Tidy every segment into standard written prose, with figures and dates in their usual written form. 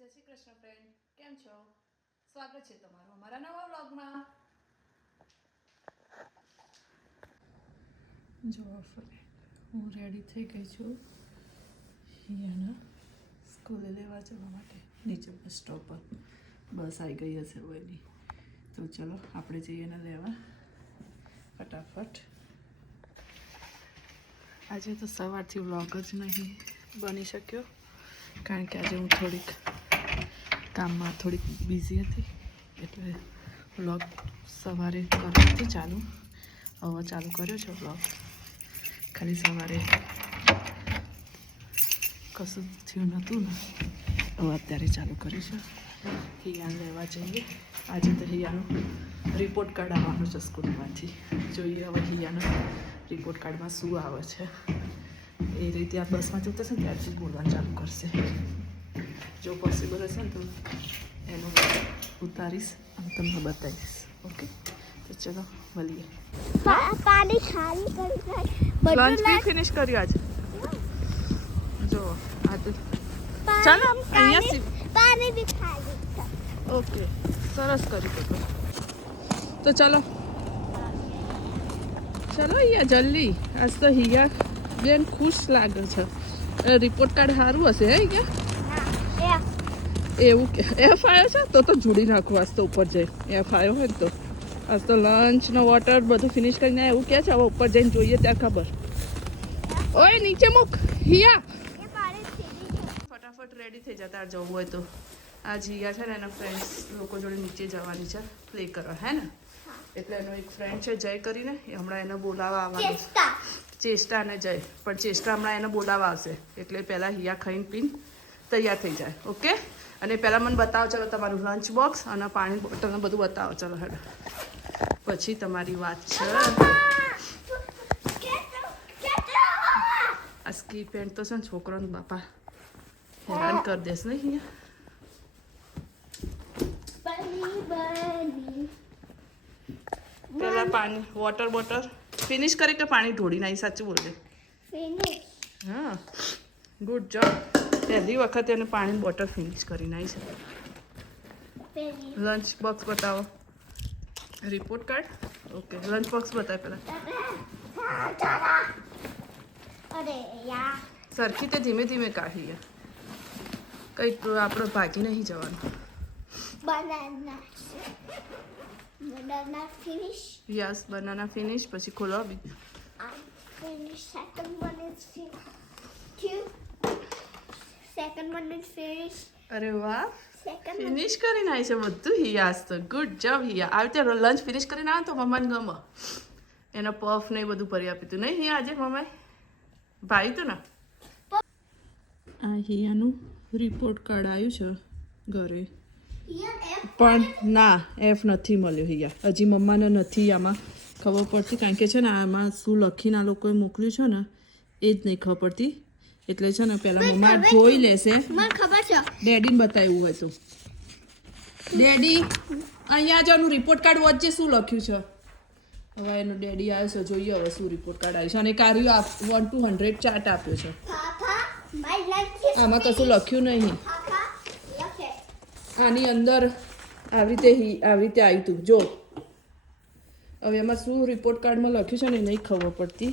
જય શ્રી કૃષ્ણ ફ્રેન્ડ, કેમ છો? સ્વાગત છે તમારું અમારા નવા વ્લોગમાં. જો હું રેડી થઈ ગઈ છું હિયાના સ્કૂલે લેવા જવા માટે. નીચે બસ સ્ટોપ પર બસ આવી ગઈ હશે વહેલી, તો ચલો આપણે જઈએ એને લેવા ફટાફટ. આજે તો સવારથી વ્લોગ જ નહીં બની શક્યો, કારણ કે આજે હું થોડીક કામમાં થોડીક બિઝી હતી, એટલે વ્લોગ સવારે કરવાથી ચાલુ હવે ચાલુ કર્યો છે વ્લોગ. ખાલી સવારે કશું થયું નહોતું ને, હવે અત્યારે ચાલુ કર્યું છે. હિયાને લેવા જઈએ. આજે તો હિયાનું રિપોર્ટ કાર્ડ આવવાનું છે સ્કૂલમાંથી. જોઈએ હવે હિયાના રિપોર્ટ કાર્ડમાં શું આવે છે. એ રીતે આ બસમાં જતા છે ને ત્યારથી બોલવાનું ચાલુ કરશે. જો પોસિબલ હશે ને તો એનું ઉતારીશ અને તમને બતાવીશ. ઓકે, તો ચલો મળીએ. પાણી ખાલી કરી લંચ બી ફિનિશ કર્યું આજે. જો આ તો ચાલો અહીંયા પાણી બી ખાલી. ઓકે, સરસ કર્યું. તો ચલો ચલો હિયા જલ્દી. આજ તો હિયા બેન ખુશ લાગે છે. રિપોર્ટ કાર્ડ સારું હશે હે હિયા? એવું કે એફ આવ્યો છે તો જોડી નાખું આજ તો ઉપર જઈ. એફ આવ્યો હોય ને તો આજ તો લંચ ને વોટર બધું ફિનિશ કરીને એવું કહે છે. હવે ઉપર જઈને જોઈએ ત્યાં ખબર. ઓય નીચે મૂક હિયા. ફટાફટ રેડી થઈ જતા જવું હોય તો. આ જીયા છે ને એના ફ્રેન્ડ્સ લોકો જોડે નીચે જવાની છે પ્લે કરવા, હે ને? એટલે એનો એક ફ્રેન્ડ છે જય કરીને, એ હમણાં એને બોલાવવા આવવાનો. ચેષ્ટા અને જય, પણ ચેષ્ટા હમણાં એને બોલાવવા આવશે. એટલે પહેલાં હિયા ખાઈને પીને તૈયાર થઈ જાય. ઓકે, અને પહેલાં મને બતાવો ચલો તમારું લંચ બોક્સ અને પાણી બોટલને બધું બતાવો. ચલો હેડો, પછી તમારી વાત છે. આ સ્કી પેન્ટ તો છે ને છોકરાનો બાપા હેરાન કરી દેશ ને અહીંયા. પેલા પાણી વોટર બોટલ ફિનિશ કરી કે પાણી ઢોળી નાખી? સાચું બોલજે. હા, ગુડ જોબ. પહેલી વખત એને પાણી બોટલ ફિનિશ કરી નાખી છે. લંચ બોક્સ બતાવો. Report card. Okay, lunch box બતાવે પહેલાં. સરખી તે ધીમે ધીમે કાઢીએ. કંઈ આપણે ભાગી નહીં જવાનું. Banana finish. Yes, banana finish. પછી ખોલો. Finish. Second one is second one is finished. અરે વાહ, Second one. ફિનિશ કરી નાખી છે બધું હિયાસ તો. Good job Hiya. આવી રીતે લંચ ફિનિશ કરીને આવે તો મમ્માને ગમે. એનો પફ ને બધું ભરી આપ્યું હતું નહીં હિયા આજે મમ્માએ? ભાઈ તું ને. આ હિયાનું રિપોર્ટ કાર્ડ આવ્યું છે ઘરે, પણ ના એફ નથી મળ્યો હિયા. હજી મમ્માને નથી આમાં ખબર પડતી, કારણ કે છે ને આમાં શું લખીને આ લોકોએ મોકલ્યું છે ને એ જ નહીં ખબર પડતી. એટલે છે ને પહેલાં મમ્મા જોઈ લેશે. મને ખબર છે. ડેડીને બતાવ્યું હોય તો. ડેડી અહીંયા જવાનું રિપોર્ટ કાર્ડ વચ્ચે શું લખ્યું છે? હવે એનો ડેડી આવ્યો છે, જોઈએ હવે શું રિપોર્ટ કાર્ડ આવ્યું છે. અને કાર્યો 1 to 100 ચાર્ટ આપ્યો છે. આમાં કશું લખ્યું નહીં. આની અંદર આવી રીતે આવ્યું હતું. જો હવે એમાં શું રિપોર્ટ કાર્ડમાં લખ્યું છે ને એ નહીં ખબર પડતી.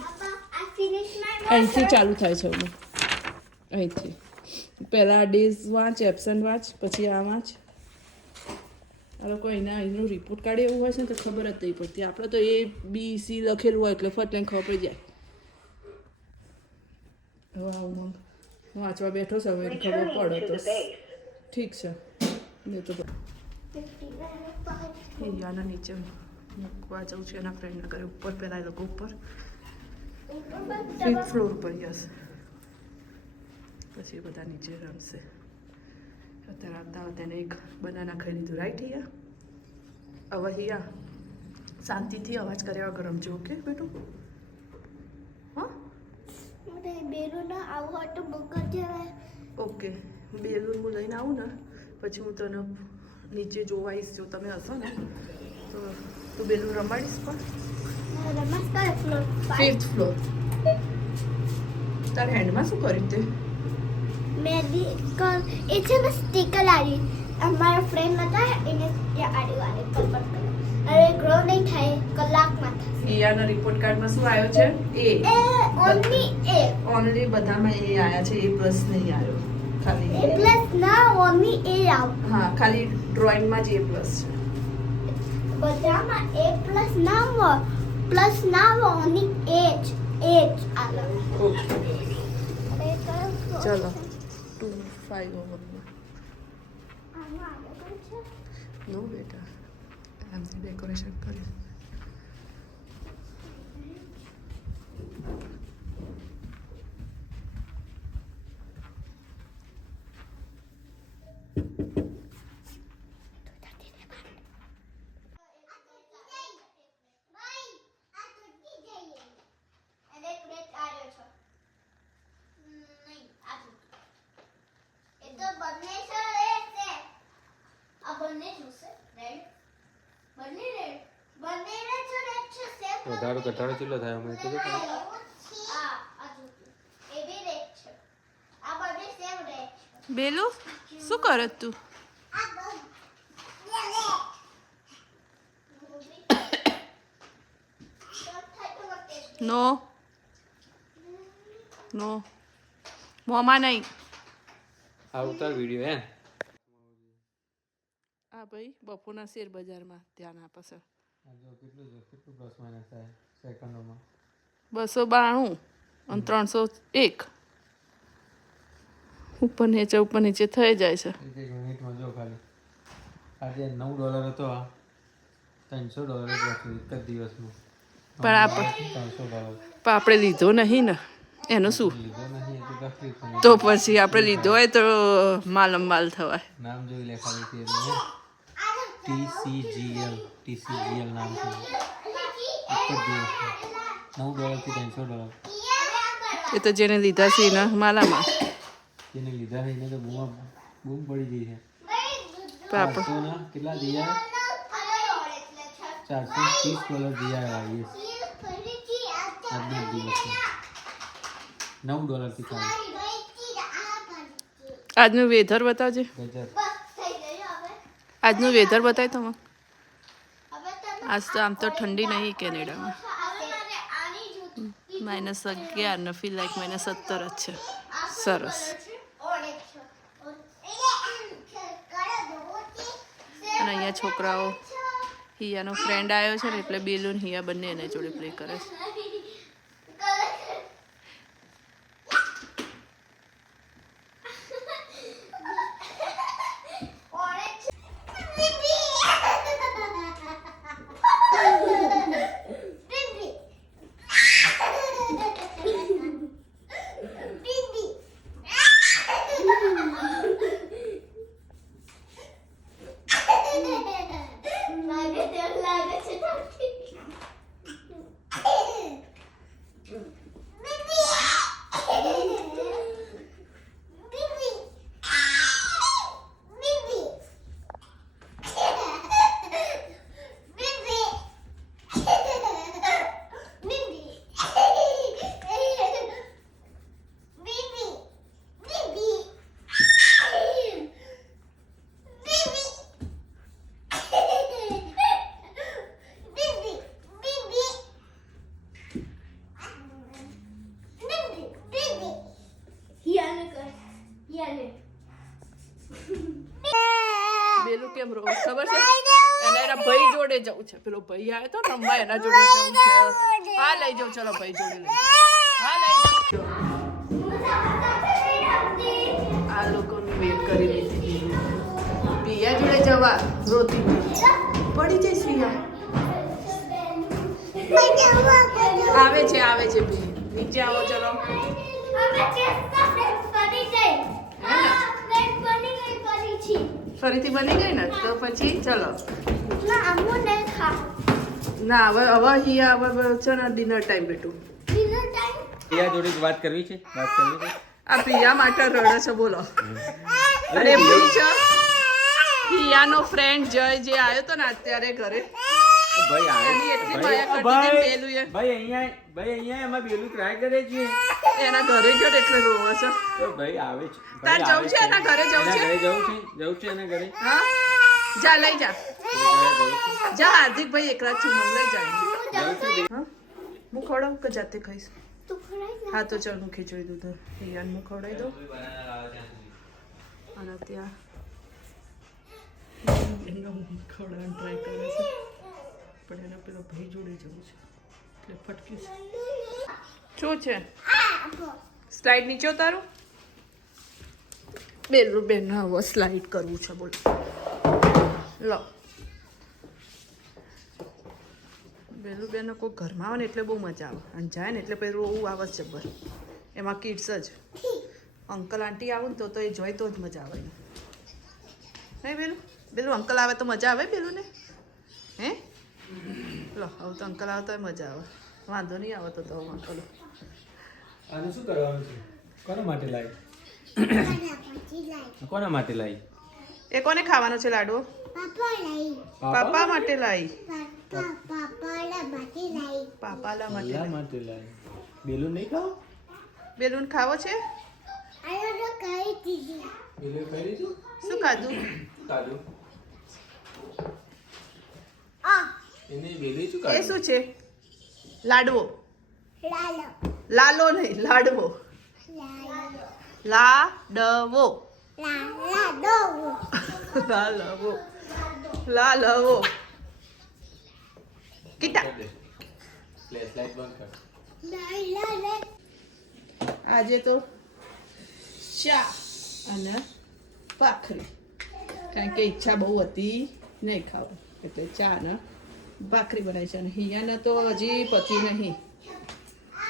અહીંથી ચાલુ થાય છે હવે. અહીંથી પહેલાં ડેઝ વાંચ, એબસન્ટ વાંચ, પછી આ વાંચ. આ લોકો અહીંનું રિપોર્ટ કાર્ડ એવું હોય છે ને તો ખબર જ નહીં પડતી. આપણે તો A-B-C લખેલું હોય એટલે ફટ લઈને ખબર પડી જાય. હવે આવું વાંચવા બેઠો છે, હવે ખબર પડે તો ઠીક છે. નહીં તો હિયાના નીચે મૂકવા જવું છે એના ફ્રેન્ડના ઘરે. ઉપર પહેલાં એ લોકો ઉપર 5th ફ્લોર પર. યસ, પછી બધા નીચે રમશે. અત્યારે આવતા તેને એક બનાના ખાઈ લીધું. રાઈટ હિયા? હવે હિયા શાંતિથી અવાજ કર્યા વગર રમજો. ઓકે બેટું? હા, ઓકે. બેલૂન હું લઈને આવું ને પછી હું તને નીચે જોવા આવીશ. જો તમે હશો ને તો તું બેલૂન રમાડીશ. પણ 5th ફ્લોર. તારા હેન્ડમાં શું કર્યું તે? મેડિકલ એ છે ને સ્ટીકર આવી અમારા ફ્રેન્ડ હતા એને આડી કલર અરે ગ્રો નહીં થાય કલાકમાં હિયાના રિપોર્ટ કાર્ડમાં શું આવ્યો છે એ ઓનલી એ ઓનલી બધામાં એ આયા છે એ પ્લસ નહીં આવ્યો ખાલી એ પ્લસ ના ઓનલી એ આવ હા ખાલી ડ્રોઈંગમાં જ એ પ્લસ છે બધામાં એ પ્લસ ના ઓનલી એ જ આલો ઓકે ચલો 2 5 ઓવર નો બેટા આમથી ડેકોરેશન કર્યું વધારો ઘટાડો કેટલો થાય અમે કીધું પણ બેલું શું કરે તું નો નો મોમાં નહીં આ ઉતાર વિડીયો હે આ ભાઈ બપોરના શેર બજારમાં ધ્યાન આપે છે આ જો કેટલું પ્લસ માઇનસ થાય સેકન્ડોમાં 292 અને 301 ઉપર નીચે થઈ જાય છે એક મિનિટમાં જો ખાલી આજે $9 હતો આ $300 જ બચ્યું એક જ દિવસમાં પણ આપણે લીધો નહીં ને એનું શું લીધો નહીં એ તો તકલીફ પણ તો પછી આપણે લીધો હોય તો માલ થવાય નામ જોઈ લે ખાલી TCGL નામ છે એક જ દિવસમાં $9 થી $300 એ તો જેને લીધા છે એના માલામાં જેને લીધા છે એને તો બૂમ પડી ગઈ છે પણ આપણે 400 ના કેટલા દિયા $430 દિયા યસ આજના દિવસમાં $9 થી ખાલી આજનું વેધર બતાવજે ગજબ આજનું વેધર બતાય તમે આજ તો આમ તો ઠંડી નહીં કેનેડામાં -11 ને ફીલ લાઈક -17 જ છે સરસ અને અહીંયા છોકરાઓ હિયાનો ફ્રેન્ડ આવ્યો છે ને એટલે બેલુન હિયા બંને એને જોડે પ્લે કરે છે બેલું કેમ રો ખબર છે એને એના ભાઈ જોડે જવું છે પેલો ભાઈ આવ્યો તો રમવા એના જોડે જવું છે હા લઈ જાઉં ચલો ભાઈ જોડે લઈ હા લઈ જાઉં આ લોકોને વેટ કરી લીધી પિયા જોડે જવા રોતી પડી જઈશ પિયા આવે છે બી નીચે આવો ચલો ફરીથી બની ગઈ ને તો પછી ચલો ના હવે હિયા હવે છે ને ડિનર ટાઈમ બેટું પ્રિયા જોડે વાત કરવી છે આ પ્રિયા માટે રડે છે બોલો અને પ્રિયા હિયાનો ફ્રેન્ડ જય જે આવ્યો તો ને અત્યારે ઘરે ભાઈ આવે એની એટલી ભાઈ, માયા કરતી હતી ને પેલું એ. ભાઈ અહીંયા એમાં બેલું ટ્રાય કરે છે એના ઘરે ગયો ને એટલે રોવે છે. તો ભાઈ આવે છે તાર ભાઈ જવું છે એના ઘરે જવું છે? જવું છે એના ઘરે હા જા લઈ જા જવું છે. જા હાર્દિકભાઈ એકલા જ છું મને લઈ જાય જવું છે હા હું ખવડાવું કે જાતે ખાઈશ? તું ખવડાવી હા તો ચાલ હું ખીચડી દૂધ રિયાન હું ખવડાવી દઉં અને ત્યાં એનો ખવડાવવાનો ટ્રાય કરે છે પણ એનો પેલો ભાઈ જોડે જવું છે એટલે ફટકી શું છે સ્લાઇડ નીચે ઉતારું બેલું બેન હવે સ્લાઇડ કરવું છે બોલ લો બેલું બેન કોઈ ઘરમાં આવે ને એટલે બહુ મજા આવે અને જાય ને એટલે પછી રોવું આવે છે જબર એમાં કિડ્સ જ અંકલ આંટી આવું ને તો એ જોઈ તો જ મજા આવે નહીં બેલું બેલું અંકલ આવે તો મજા આવે બેલું ને હે લો હવે તો અંકલ આવે તો મજા આવે વાંધો નહીં આવે તો અંકલ આને શું કરવાનું છે કોના માટે લાવી કોના માટે લાવી એ કોને ખાવાનો છે લાડવો પાપા લાઈ પાપા માટે લાવી પાપાલા બાટી લાઈ પાપાલા માટે અલ્લા લાવી. માટે લાવી બેલું નહીં ખાવ બેલુન ખાવો છે આયો તો કઈ દીધી બેલું ખાઈ લીધું શું ખાધું કાઢું આ એને બેલું શું એ શું છે લાડવો લાલો લાલો નહીં લાડવો લાલો લાડવો લાલો લાલવો લાલવો કીટા ફ્લેશ લાઈટ બંધ કર લાલો આજે તો ચા અને ભાખરી કારણ કે ઈચ્છા બહુ હતી નહીં ખાવું એટલે ચા ને ભાખરી બનાવી છે અને હિયાને તો હજી પત્યું નહીં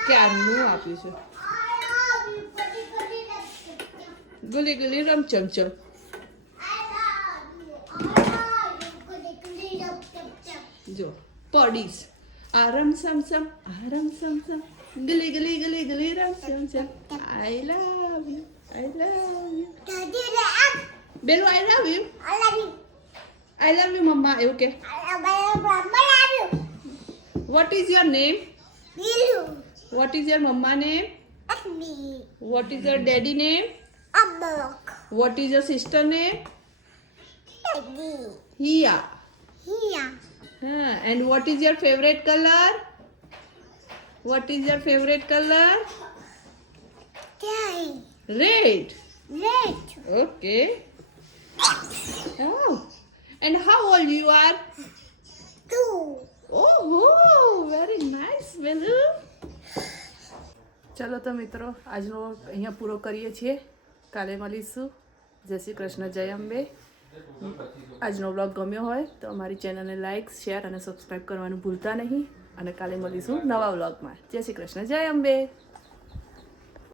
ક્યારનું આપ્યું છે ગુલી ગુલી રમ ચમચમ જો પડીશ આરમ સમસમ આરમ સમસમ ગલી ગલી ગલી ગલી રમ સમસમ આઈ લવ યુ દાદી રે આ બેલું આઈ લવ યુ મમ્મા એવું કે what is your name what is your mamma name what is your daddy name what is your sister name Hiya and what is your favorite color? What is your favorite color? Red. Okay. Oh. And how old you are? Oh, very nice, Belu. ચાલો તો મિત્રો આજનો અહીંયા પૂરો કરીએ છીએ કાલે મળીશું જય શ્રી કૃષ્ણ જય અંબે આજનો વ્લોગ ગમ્યો હોય તો અમારી ચેનલને લાઇક શેર અને સબસ્ક્રાઈબ કરવાનું ભૂલતા નહીં અને કાલે મળીશું નવા વ્લોગમાં જય શ્રી કૃષ્ણ જય અંબે